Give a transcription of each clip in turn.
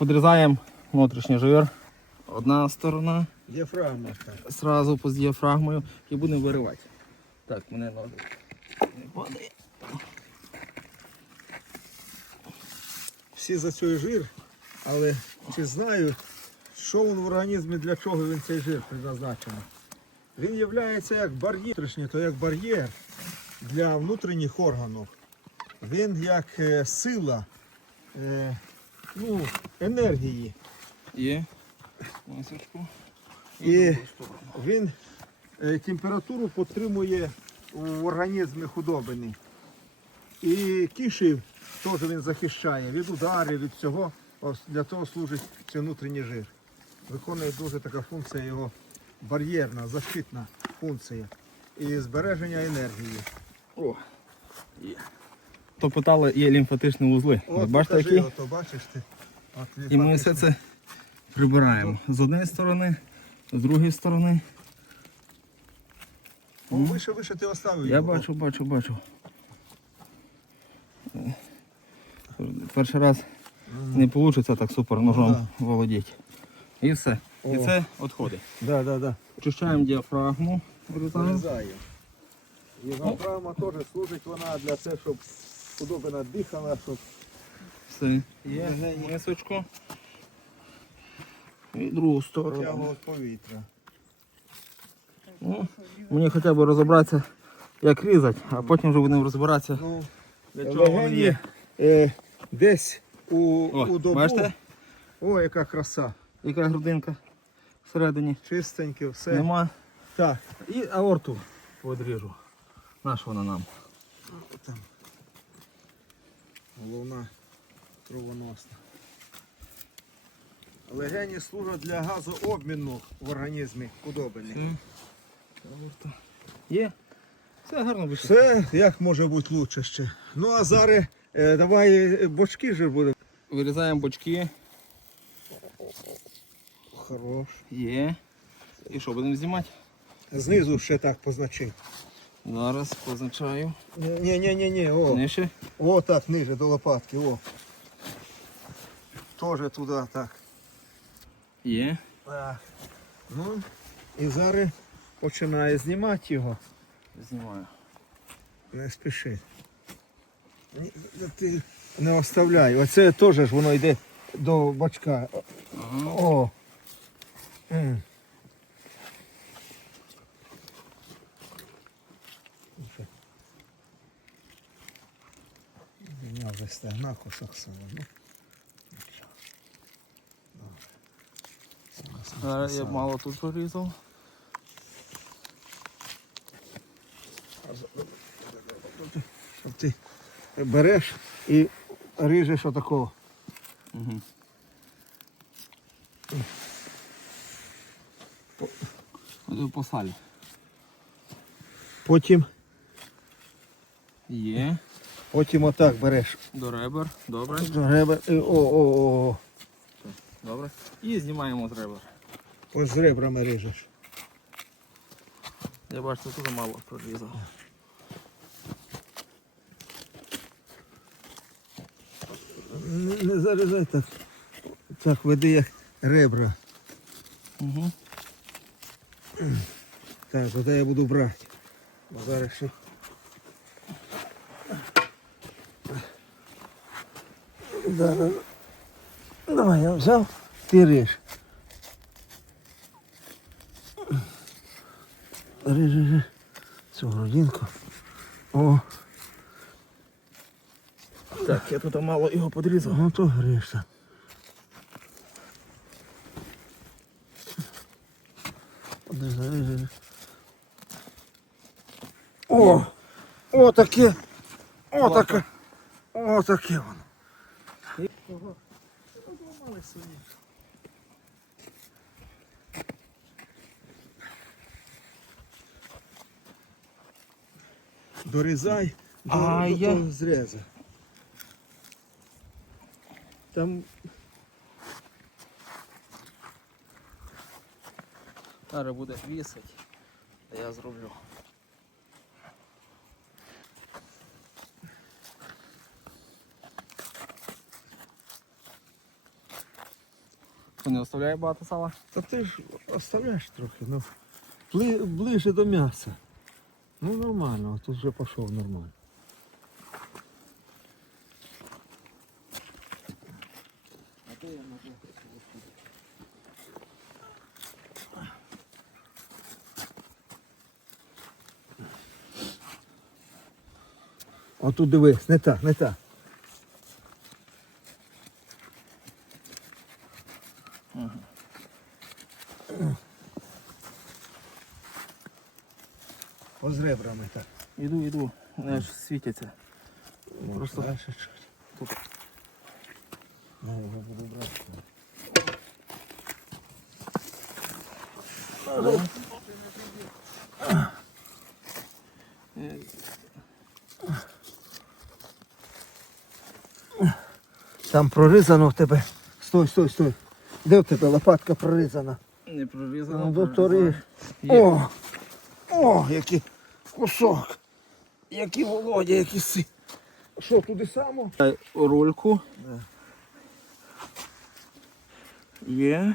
Подрізаємо внутрішній жир. Одна сторона. Діафрагма так. Зразу з діафрагмою і будемо виривати. Так, мене ножик. Всі за цей жир, але чи знають, що він в організмі, для чого він цей жир призначений? Він є як бар'єр, то як бар'єр для внутрішніх органів. Він як е, сила е, ну, енергії. Є. Масочку. І він е, температуру підтримує в організмі худобини. І кишів теж він захищає від ударів, від всього. Для того служить цей внутрішній жир. Виконує дуже така функція його бар'єрна, защитна функція і збереження енергії. О, є. То питали, є лімфатичні вузли. Ви бачите, покажи, які? ото, бачиш ти? От І ми все це прибираємо. З однієї сторони, з другої сторони. О, вище, вище ти оставив. Я його. бачу, бачу, бачу. Перший раз не вийде так супер ножом володіти. І все. І це відходи. Да, да, да. Очищаємо діафрагму. вирізаємо. Вирізає. І діафрагма теж служить вона для того, щоб худобина дихала, щоб Все. Є мисочку. І другу сторону. повітря. Ну, мені хоча б розібратися, як різати, а потім вже будемо розбиратися, Ну, для чого вони є. е, десь у, О, у добу. бачите? О, яка краса. Яка грудинка всередині. Чистеньке, все. Нема. Так. І аорту подріжу. Наш вона нам. Там. Головна кровоносна. Легені служать для газообміну в організмі худобини. Є. Все гарно вийшло. Все як може бути лучше ще. Ну а зараз е, давай бочки же буде. Вирізаємо бочки. Хорош. Є. І що, будемо знімати? Знизу ще так позначи. Зараз позначаю. Ні, ні, ні, ні, о. Нижче. О, так, ниже до лопатки, о. Тоже туди так. Є. Так. Ну, і зараз починає знімати його. Знімаю. Не спіши. Ні, Ти не оставляй. Оце теж ж воно йде до бачка. Ага. О. М. Я вже стегна кусок. Ну. нічого. Зараз я мало тут порізав. Щоб ти береш і ріжеш отакого. Угу. По салі. Потім, Є. потім отак береш. До ребер. Добре. До ребер. і О, о, о. Добре. І знімаємо з ребер. Ось з ребрами ріжеш. Я бачу, тут мало прорізав. Не, не зарізай так. Так, веди як ребра. Угу. Так, тоді я буду брати. Бо зараз ще. Да, да. Давай, я взяв, ти. Ріж, ріж. Цю грудинку. О, Так, я тут мало його подрізав. ну то так. Ріж. О! О, таке! О, таке! О, таке воно. Дорізай до, А до я- того зреза. Там Зараз буде вісить, а я зроблю. Не оставляє багато сала? Та ти ж оставляєш трохи, ну. Бли, ближе до м'яса. Ну нормально, тут вже пішов нормально. А де я можу? Отут дивись, не так, не так. Ось з ребрами так. Іду, іду. Вони ж світяться. Просто дальше чуть. Тут. Ну, я буду брати. Там прорізано в тебе. Стой, стой, стой. Де в тебе лопатка прорізана? Не прорізана. Ну, доктори. О! О, який кусок. Який Володя, який си. Що, туди само? Дай Рульку. Є.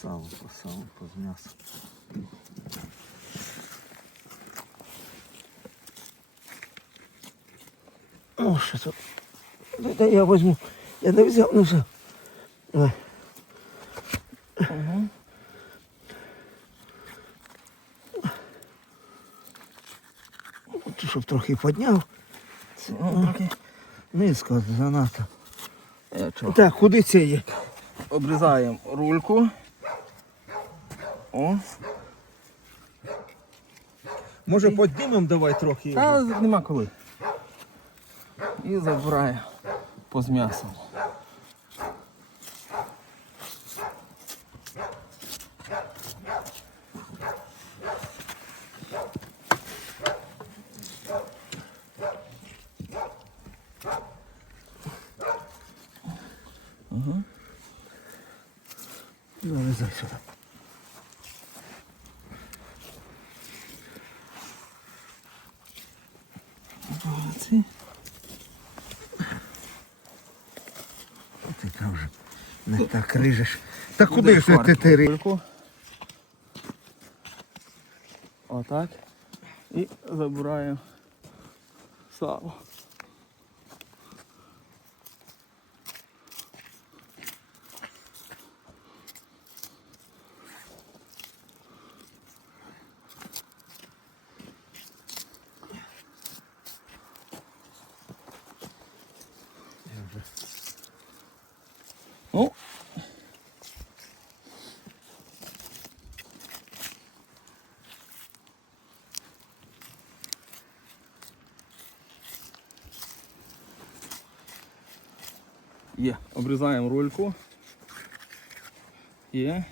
Сало, по сало, по м'ясо. О, що це? Дай, дай я возьму. Я не взяв, не взяв. Давай. Угу. От, щоб трохи підняв. Ну, трохи. Низько занадто. Е, чого? Так, куди це є? Обрізаємо рульку. О. Може піднімемо давай трохи. Та нема коли. І забираю по з м'ясом. Залезай сюди. Ці. Ти там вже не так рижеш. Та куди ж ти ти рижеш? Отак. І забираємо сало. Ну, Є. Обрізаємо рульку. Є.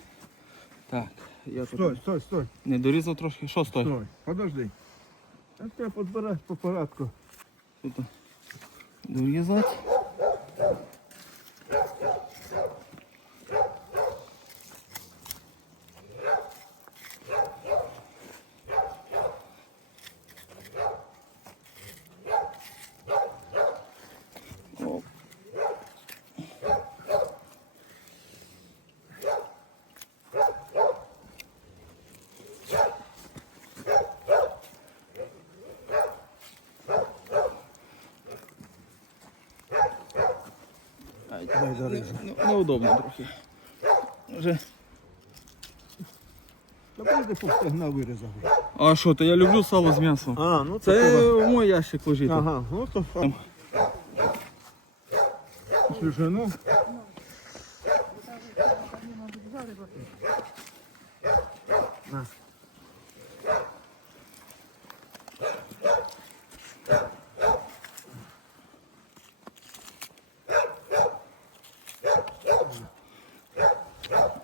Так, я тут Стой, стой, стой, не дорізав трошки. Що стой? стой. Подожди. Я тебе подбираю по порядку. Тут дорізати. Оп. Заріжу. не- Неудобно трохи. Вже. Та буде повстигна вирізав. А що, то я люблю сало з м'ясом. А, ну Це в мой ящик лежить. Ага, ну то фа. Свіжину. На.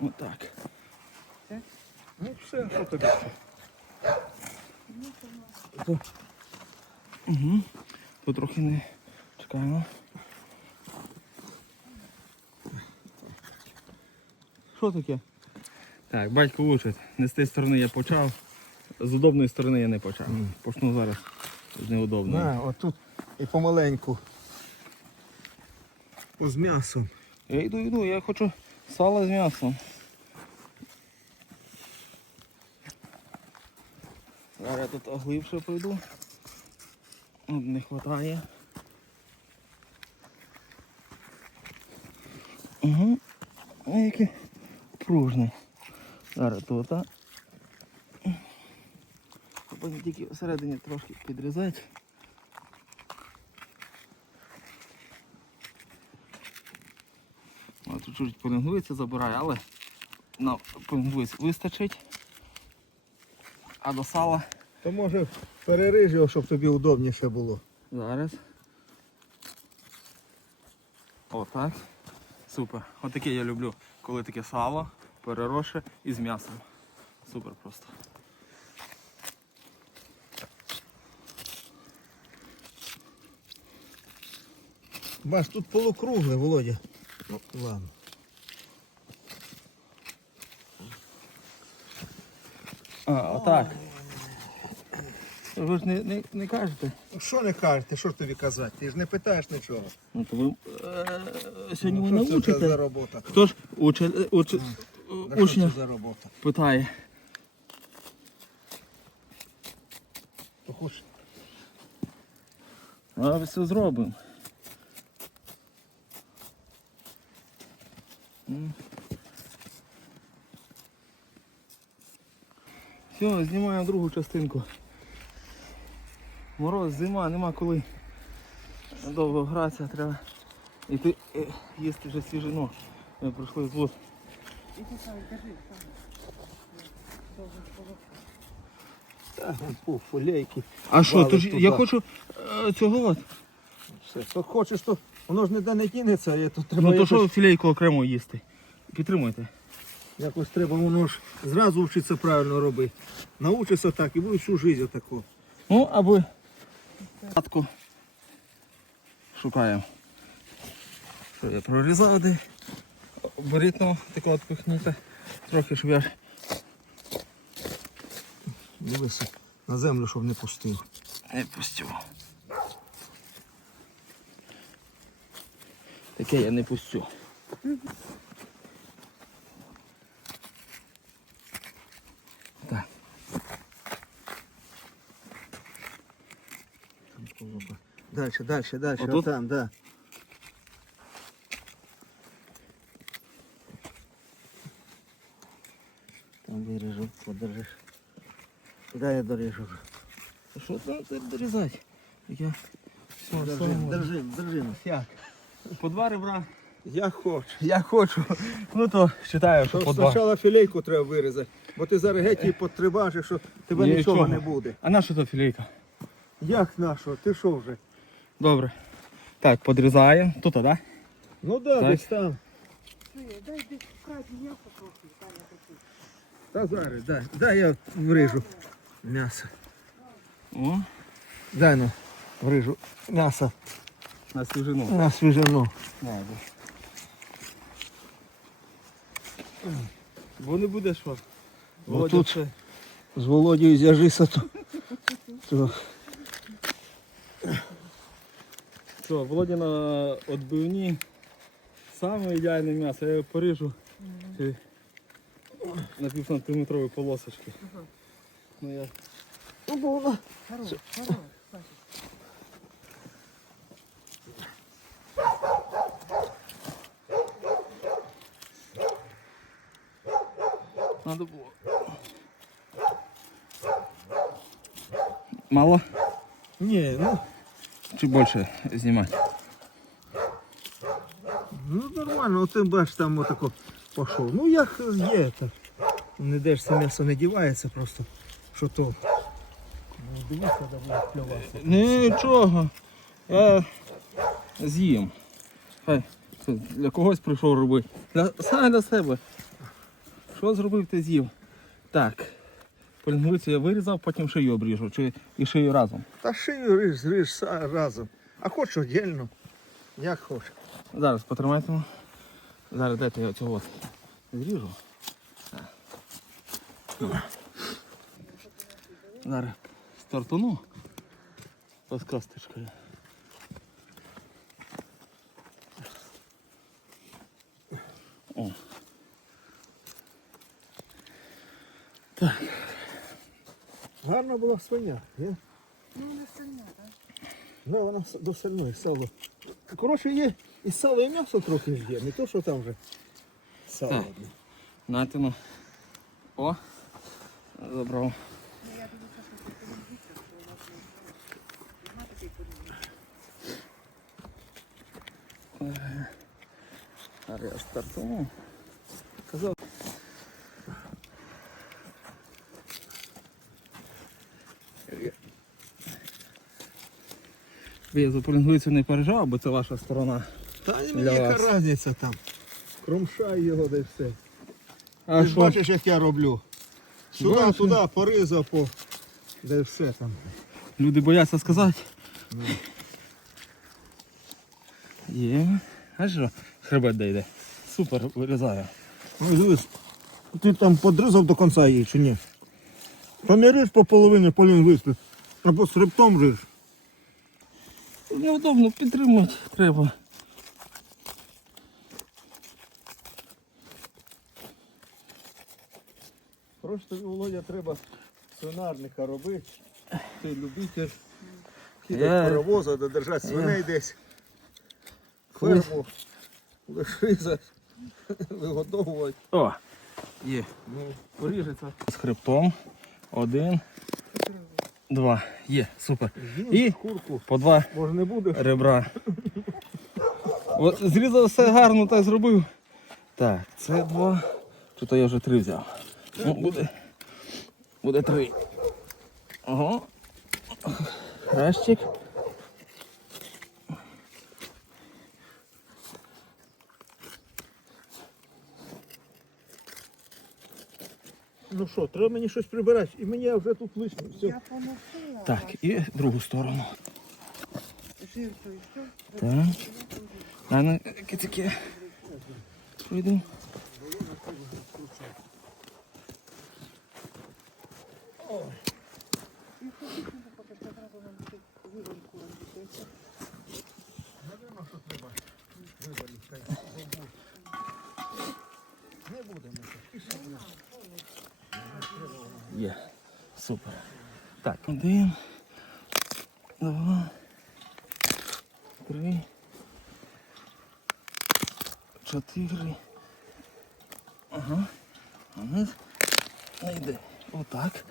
Отак. Ну все, що тобі? ще? То Угу. Не чекаємо. Що таке? Так, батько учить. Не з тієї сторони я почав, з удобної сторони я не почав. Почну зараз з неудобної. На, отут і помаленьку. З м'ясом. Я йду, йду, я хочу сало з м'ясом. Зараз я тут оглибше пройду. Не вистачає. Угу. Ой, яке пружне. Зараз тут. а. Потім тільки всередині трошки підрізати. А тут чуть пеленгується забирає, але на пеленгується вистачить. А до сала То може перериж його, щоб тобі удобніше було. зараз. Отак. Супер. Отаке я люблю, коли таке сало, перероше і з м'ясом. Супер просто. Бач, тут полукругле, Володя. Ну, ладно. А, отак. Ви ж не, не, не кажете. Ну, Що не кажете, що ж тобі казати? Ти ж не питаєш нічого. Ну, то ви е, сьогодні ви Ну, що це за научите. робота? Хто ж уче, уче, Да що учня за робота? питає. То хоч А все зробимо. М. Все, знімаємо другу частинку. Мороз, зима, нема коли довго гратися, треба йти е, їсти вже свіжину. Ми пройшли звод. так, вон, фу. А що, то ж туди. я хочу е, цього от. Все. То хочеш, то воно ж ніде не дінеться, а то треба Ну то якось, що філейку окремо їсти? Підтримуйте. якось треба, воно ж зразу вчиться правильно робити. Научишся так і будеш всю життя тако. Ну, аби татку шукаємо. Що я прорізав де. Беріть ну, тако от. Трохи, щоб я Дивися, на землю, щоб не пустив. не пустю. Таке я не пустю. Дальше, дальше, дальше. Отут? Там, да. Там виріжу, подержиш. Куди я доріжу? Що там дорізати? Я все, Держи, держи, держи нас. Як? По два ребра. Я хочу. Я хочу. Ну то вважаю, що по два. спочатку філейку треба вирізати, бо ти зараз геть її потрибажиш, що тебе Нічого. нічого не буде. А на що то філейка? Як нашого? Ти що вже? Добре. Так, подрізаємо. Тут, так? Да? Ну да, Так. десь там. Дай десь вкрай м'ясо трохи, Таня такі. Та зараз, дай, дай я врижу м'ясо. О, Дай ну, врижу м'ясо на свіжину. на свіжину. Надо. Бо не буде що. Ну, Володя тут- ще- З Володією зв'яжися то. то. Що, Володя на відбивні. Саме ідеальне м'ясо. Я його поріжу ці на пів сантиметрові полосочки. Ну, я... Ну, бо воно Хорош, хорош, Саша. Надо було. Мало? Ні, ну, Чи більше знімати? ну нормально, ти бачиш там отако пішов. Ну як є так. Ніде ж це м'ясо не дівається просто. Що то? Ну, дивися, де буде клюватися. Нічого. Я з'їм. Хай це для когось прийшов робити. Для, саме для себе. Що зробив, ти з'їв. Так. Полінгвицю я вирізав, потім шию обріжу, чи і шию разом. Та шию ріж, ріж разом. А хоч отдільно, Як хочу. Зараз потримайте. Зараз дайте я цього зріжу. Зараз стартану з косточкою. Гарна була свиня. Є? Ну, не сильно, так? Ну, вона с- до сильної сало. Коротше, є і сало, і м'ясо трохи ж є, не то, що там вже сало. Так. натяну. О, забрав. Ну, я дивлюся, що це Я за полінгвицю не переживав, бо це ваша сторона. Та ні, мені яка різниця там. Кромшай його й все. А Ти ж що? бачиш, як я роблю. Сюди, Бачу. туди, поризав, по... й все там. Люди бояться сказати. Є. А що? Хребет де йде. Супер, вирізаю. Ну, дивись, ти там подризав до кінця її чи ні? То не риж по половині полін виспи, або з хребтом риж. Неудобно підтримати треба. Просто Володя треба свинарника робити. Ти любитель Я- кидати паровоза, додержати свиней десь. Ферму лишити, вигодовувати. О! Є. Ну, Поріжеться. З хребтом. Один. Два. Є, супер. І по два Може не буде? ребра. От, зрізав все гарно, так зробив. Так, це два. Тут я вже три взяв. Ну, буде, буде три. Ага. Хрещик. Ну що, треба мені щось прибирати. І мені вже тут лишнє. Все. Я поносила. Так, і другу сторону. Жир то і все. Так. А ну, кицяки. Пройду. І що одразу нам тут робити. Не будемо. Є. Супер. Так, один. Два. Три. Чотири. Ага. А не йде. Отак.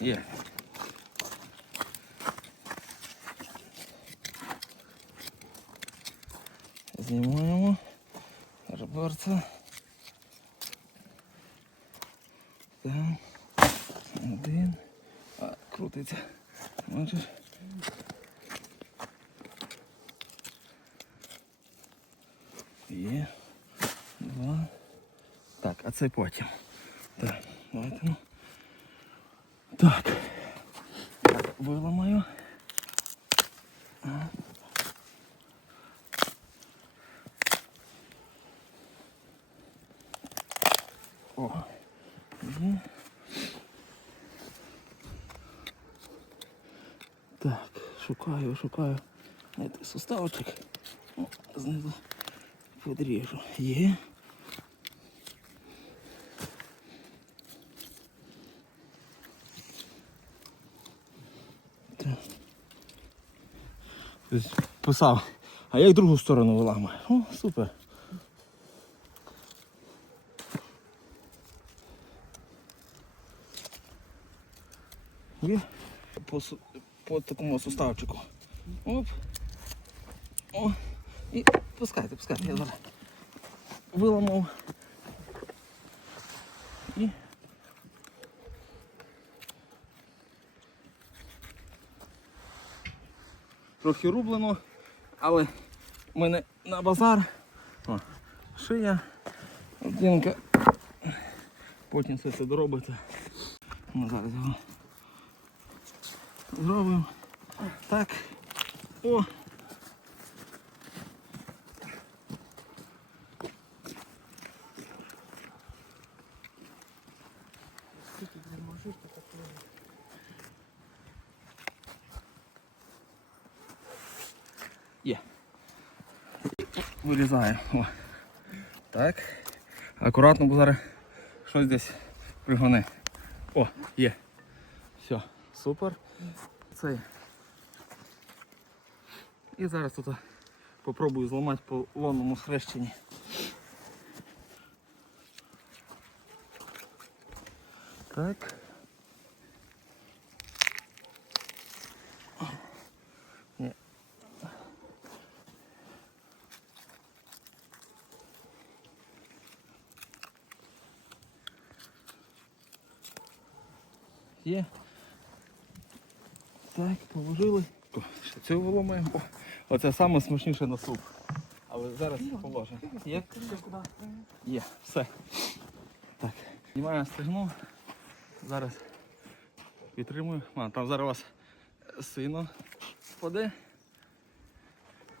Є. Знімаємо. Реберця. Крутиться. Бачиш? Є. Два. Так, а це потім. Так, давайте. Так. Так, виламаю. Шукаю. Знаєте, суставчик. О, знизу подріжу. Є. Так. Писав. А як другу сторону виламаю? О, супер. Є. По, по такому суставчику. Оп. О. І пускайте, пускайте. Я зараз виламав. І. Трохи рублено, але в мене на базар. О, шия, одинка. Потім все це доробите. Ми зараз його зробимо. Так. О! Є. Вирізаємо. О. Так. Акуратно, бо зараз щось десь пригони. О, є. Все, супер. Цей. І зараз тут попробую зламати по лонному схрещенні. Так. Є. Так, положили. Ще цю виломаємо. Оце саме смачніше на суп. Але зараз положимо. Є? Є, все. Так. Знімаємо стегну. Зараз підтримую. А, там зараз у вас сино впаде.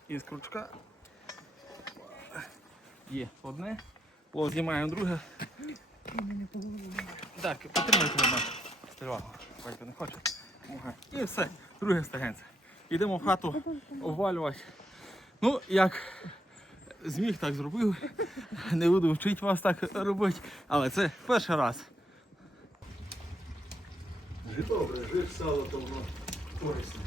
Із крючка. Є одне. О, знімаємо друге. Так, підтримуйте мене. Стрілягу. Батько не хоче. І все, друге стегенце. Йдемо в хату обвалювати. Ну, як зміг, так зробив. Не буду вчити вас так робити, але це перший раз. Добре, жив сало, то воно корисне.